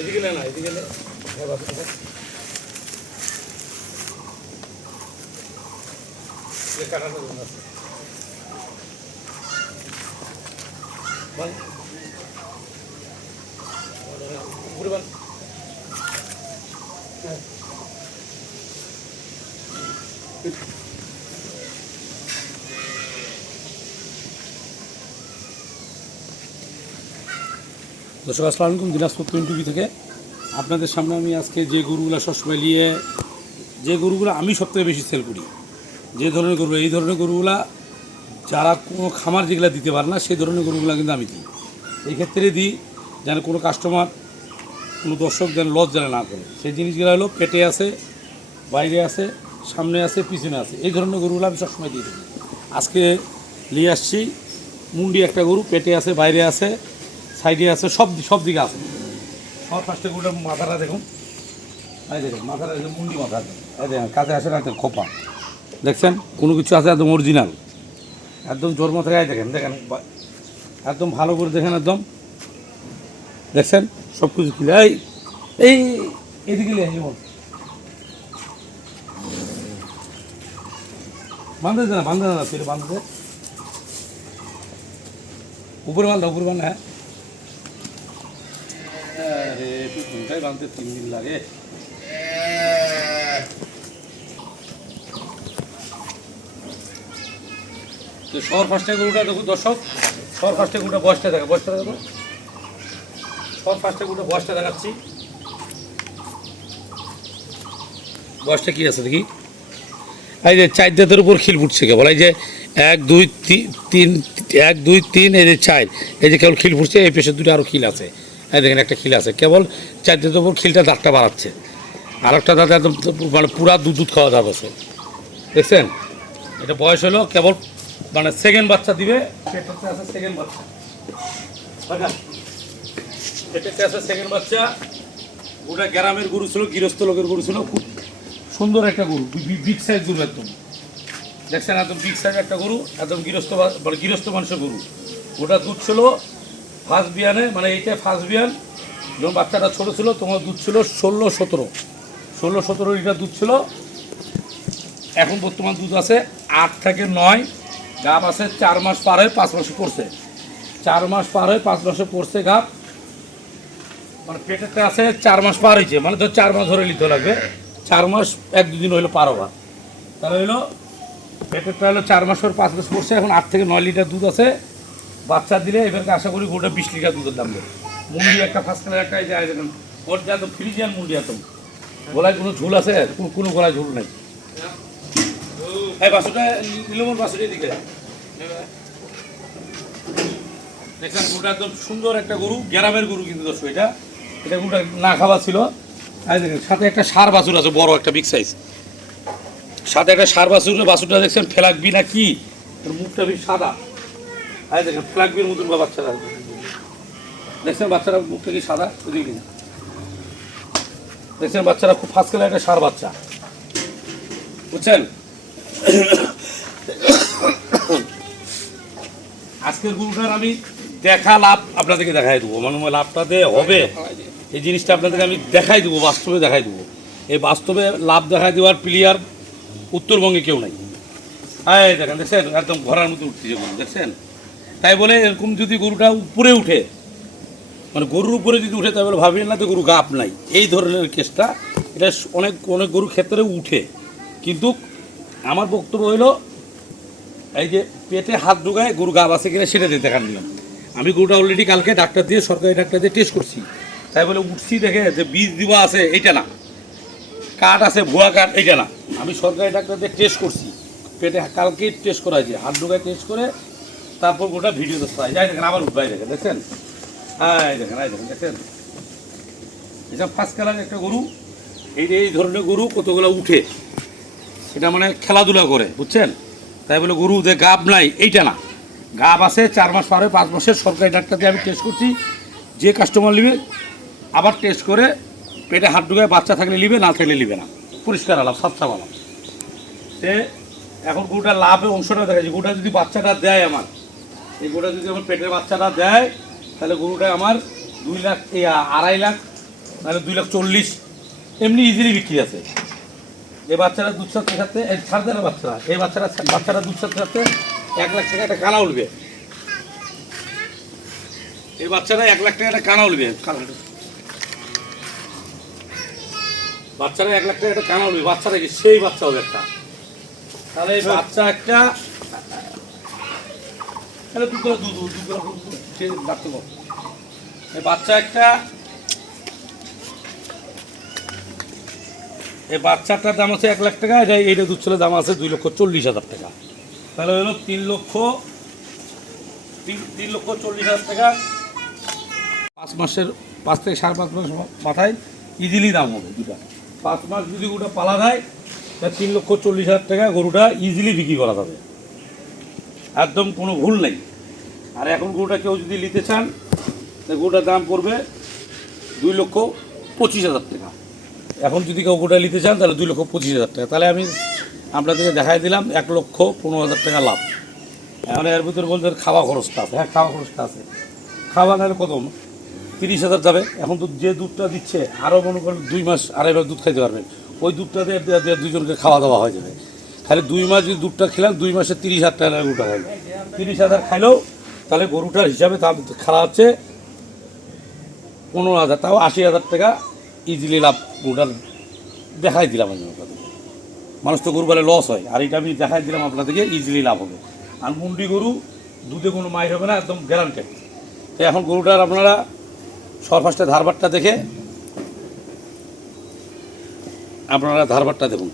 এদিকে নে না এদিকে নে হ্যাঁ, বাস, দর্শক, আসসালামু আলাইকুম, দিনাজপুর টুয়েন টিভি থেকে। আপনাদের সামনে আমি আজকে যে গরুগুলো সবসময় নিয়ে, যে গরুগুলো আমি সবথেকে বেশি সেল করি, যে ধরনের গরু, এই ধরনের গরুগুলা যারা কোনো খামার যেগুলো দিতে পারে না, সেই ধরনের গরুগুলো কিন্তু আমি দিই। এই ক্ষেত্রে দিই যেন কোনো কাস্টমার কোনো দর্শক যেন লস যেন না করে। সেই জিনিসগুলো হলো পেটে আছে, বাইরে আছে, সামনে আছে, পিছনে আছে, এই ধরনের গরুগুলো আমি সবসময় দিয়ে দিই আজকে নিয়ে আসছি, মুন্ডি একটা গরু, পেটে আছে, বাইরে আছে সাইডে আছে সব সব দিকে আছে। আমার ফার্স্টে গরুটার মাথাটা দেখুন। এই দেখুন মাথাটা দেখুন মুন্ডি মাথা এই দেখুন কাছে আসে না একদম খোপা। দেখছেন? কোনো কিছু আছে একদম অরিজিনাল একদম জোর থেকে এই দেখেন দেখেন একদম ভালো করে দেখেন একদম। দেখছেন? সব কিছু কিনে এই এই এদিকে নিয়ে যেমন বান্ধে না বান্ধে না বান্ধে উপরে বান্ধা উপরে বান্ধা হ্যাঁ। আরে তুই ঘন্টায় বাঁধতে তিন দিন লাগে তো শহর ফার্স্টে গরুটা দেখুন, দর্শক শহর ফার্স্টে গরুটা বয়সটা দেখা, বয়সটা দেখো। শহর ফার্স্টে গরুটা বয়সটা দেখাচ্ছি। বয়সটা কি আছে দেখি? এই যে চার দাঁতের উপর খিল ফুটছে কেবল, এই যে এক, দুই তিন, এক, দুই, তিন, এই যে চার, এই যে কেবল খিল ফুটছে, এই পেশে দুটো আরও খিল আছে। এই দেখেন একটা খিল আছে। কেবল চার উপর খিলটা দাঁতটা বাড়াচ্ছে। আর একটা দাঁত একদম মানে পুরা দুধ দুধ খাওয়া দাঁত আছে। দেখছেন? এটা বয়স হলো কেবল মানে সেকেন্ড বাচ্চা দিবে। পেটেতে আছে সেকেন্ড বাচ্চা। পেটেতে আছে সেকেন্ড বাচ্চা। ওটা গ্রামের গরু ছিল, গৃহস্থ লোকের গরু ছিল। খুব সুন্দর একটা গরু। বিগ সাইজ গরু একদম। দেখছেন? একদম বিগ সাইজ একটা গরু, একদম গৃহস্থ মানে গৃহস্থ মানুষের গরু। ওটা দুধ ছিল ফার্স্ট বিয়ানে মানে এইটা ফার্স্ট বিয়ান যখন বাচ্চাটা ছোটো ছিল তোমার দুধ ছিল ষোলো সতেরো। ষোলো সতেরো লিটার দুধ ছিল। এখন বর্তমান দুধ আছে আট থেকে নয়। গাপ আছে চার মাস পার হয়ে পাঁচ মাসে পড়ছে। চার মাস পার হয়ে পাঁচ মাসে পড়ছে গাপ মানে পেটেরটা আছে চার মাস পার হয়েছে। মানে ধর চার মাস ধরে নিতে লাগবে। চার মাস এক দুদিন হইল পার হওয়া। তাহলে হইল পেটেরটা হলো চার মাস পর পাঁচ মাস পড়ছে। এখন আট থেকে নয় লিটার দুধ আছে। বাচ্চা দিলে এবারকে আশা করি গোটা বিশ লিটার দুধের দাম দেবে। মুন্ডি একটা ফার্স্ট কালার একটা এই যে দেখেন ওর যে একদম ফ্রিজিয়ান মুন্ডি একদম গলায় কোনো ঝুল আছে? কোনো গলায় ঝুল নেই। একদম সুন্দর একটা গরু, গ্রামের গরু কিন্তু এটা। এটা না খাওয়া ছিল। আর সাথে একটা সার বাছুর আছে, বড় একটা সাইজ সাথে একটা সার বাছুর বাছুরটা দেখছেন ফেলাকবি না কি? মুখটা বেশ সাদা। আর দেখেন ফ্ল্যাগবির মতন বা বাচ্চারা। দেখছেন বাচ্চারা মুখটা কি সাদা? ওদিকে। দেখছেন বাচ্চারা খুব ফার্স্ট কালার একটা সার বাচ্চা। বুঝছেন? আজকের গরুটার আমি দেখা লাভ আপনাদেরকে দেখাই দেবো। মানে আমার লাভটা দিয়ে হবে। এই জিনিসটা আপনাদেরকে আমি দেখাই দেবো, বাস্তবে দেখাই দেবো। এই বাস্তবে লাভ দেখাই দেওয়ার প্লেয়ার উত্তরবঙ্গে কেউ নাই। হ্যাঁ দেখেন, দেখছেন? একদম ঘোড়ার মতো উঠতেছে দেখছেন? তাই বলে এরকম যদি গরুটা উপরে উঠে মানে গরুর উপরে যদি উঠে, তাই বলে ভাবেন না তো গরু গাপ নাই। এই ধরনের কেসটা, এটা অনেক অনেক গরুর ক্ষেত্রে উঠে। কিন্তু আমার বক্তব্য হলো এই যে পেটে হাত ঢুকায় গরু গাব আছে কিনা সেটা দিয়ে দেখার নিলাম আমি গরুটা অলরেডি কালকে ডাক্তার দিয়ে, সরকারি ডাক্তার দিয়ে টেস্ট করছি। তাই বলে উঠছি দেখে যে বীজ দিবা আছে, এইটা না। কাঠ আছে, ভুয়া কাঠ, এইটা না। আমি সরকারি ডাক্তার দিয়ে টেস্ট করছি। পেটে কালকে টেস্ট করা হয়েছে হাত ঢুকায় টেস্ট করে তারপর গোটা ভিডিও দেখতে হয় যাই দেখেন, আবার উঠবাই দেখেন, দেখছেন? এই দেখেন এই দেখেন, দেখছেন? এটা ফার্স্ট কালার একটা গরু, এই যে এই ধরনের গরু কতগুলো উঠে সেটা মানে খেলাধুলা করে, বুঝছেন? তাই বলে গরু যে গাব নাই, এইটা না। গাব আছে, চার মাস পার হয়ে পাঁচ মাসের সরকারি ডাক্তার দিয়ে আমি টেস্ট করছি। যে কাস্টমার নিবে, আবার টেস্ট করে পেটে হাত ঢুকায় বাচ্চা থাকলে নিবে, না থাকলে নিবে না। পরিষ্কার আলাপ সাতটা বালাম সে এখন গরুটা লাভের অংশটা দেখা যায় গরুটা যদি বাচ্চাটা দেয় আমার এই গরুটা যদি আমার পেটের বাচ্চাটা দেয় তাহলে গরুটা আমার দুই লাখ আড়াই লাখ নাহলে দুই লাখ চল্লিশ। এমনি ইজিলি বিক্রি আছে। এই বাচ্চারা দুধ সাথে সাথে এই ছাড় দেয় না বাচ্চারা এই বাচ্চারা বাচ্চারা দুধ সাথে সাথে এক লাখ টাকা একটা কানা উঠবে। এই বাচ্চারা এক লাখ টাকা একটা কানা উঠবে। বাচ্চারা এক লাখ টাকা একটা কানা উঠবে বাচ্চারা কি? সেই বাচ্চা হবে একটা। তাহলে এই বাচ্চা একটা তাহলে দুধ দুধ ডাক্তার বল। এই বাচ্চা একটা এই বাচ্চাটার দাম আছে এক লাখ টাকা, এটা, এইটা দুধ ছেলের দাম আছে দুই লক্ষ চল্লিশ হাজার টাকা। তাহলে হলো তিন লক্ষ, তিন তিন লক্ষ চল্লিশ হাজার টাকা। পাঁচ মাসের, পাঁচ থেকে সাড়ে পাঁচ মাস মাথায় ইজিলি দাম হবে দুটা পাঁচ মাস যদি ওটা পালা দেয়, তাহলে তিন লক্ষ চল্লিশ হাজার টাকা গরুটা ইজিলি বিক্রি করা যাবে। একদম কোনো ভুল নেই। আর এখন গরুটা কেউ যদি নিতে চান তাহলে গরুটার দাম পড়বে দুই লক্ষ পঁচিশ হাজার টাকা। এখন যদি কেউ গোটা নিতে চান, তাহলে দুই লক্ষ পঁচিশ হাজার টাকা। তাহলে আমি আপনাদেরকে দেখাই দিলাম, এক লক্ষ পনেরো হাজার টাকা লাভ। এখন এর ভিতরে বলতে খাওয়া খরচটা আছে। হ্যাঁ খাওয়া খরচটা আছে। খাওয়া নাহলে কত? তিরিশ হাজার যাবে। এখন তো যে দুধটা দিচ্ছে, আরও মনে করেন দুই মাস, আড়াই মাস দুধ খাইতে পারবেন ওই দুধটা দিয়ে দুজনকে খাওয়া দাওয়া হয়ে যাবে। খালি দুই মাস যদি দুধটা খেলাম, দুই মাসে তিরিশ হাজার টাকা গরুটা খাইলো তিরিশ হাজার খাইলেও তাহলে গরুটার হিসাবে তার খাওয়া হচ্ছে পনেরো হাজার, তাও আশি হাজার টাকা ইজিলি লাভ গরুটার দেখাই দিলাম আমি আপনাদেরকে। মানুষ তো গরু বলে লস হয়, আর এটা আমি দেখাই দিলাম আপনাদেরকে ইজিলি লাভ হবে। আর মুন্ডি গরু দুধে কোনো মাইর হবে না, একদম গ্যারান্টেড তো এখন গরুটার আপনারা সব ফার্স্টে ধারবারটা দেখে, আপনারা ধারবারটা দেখুন।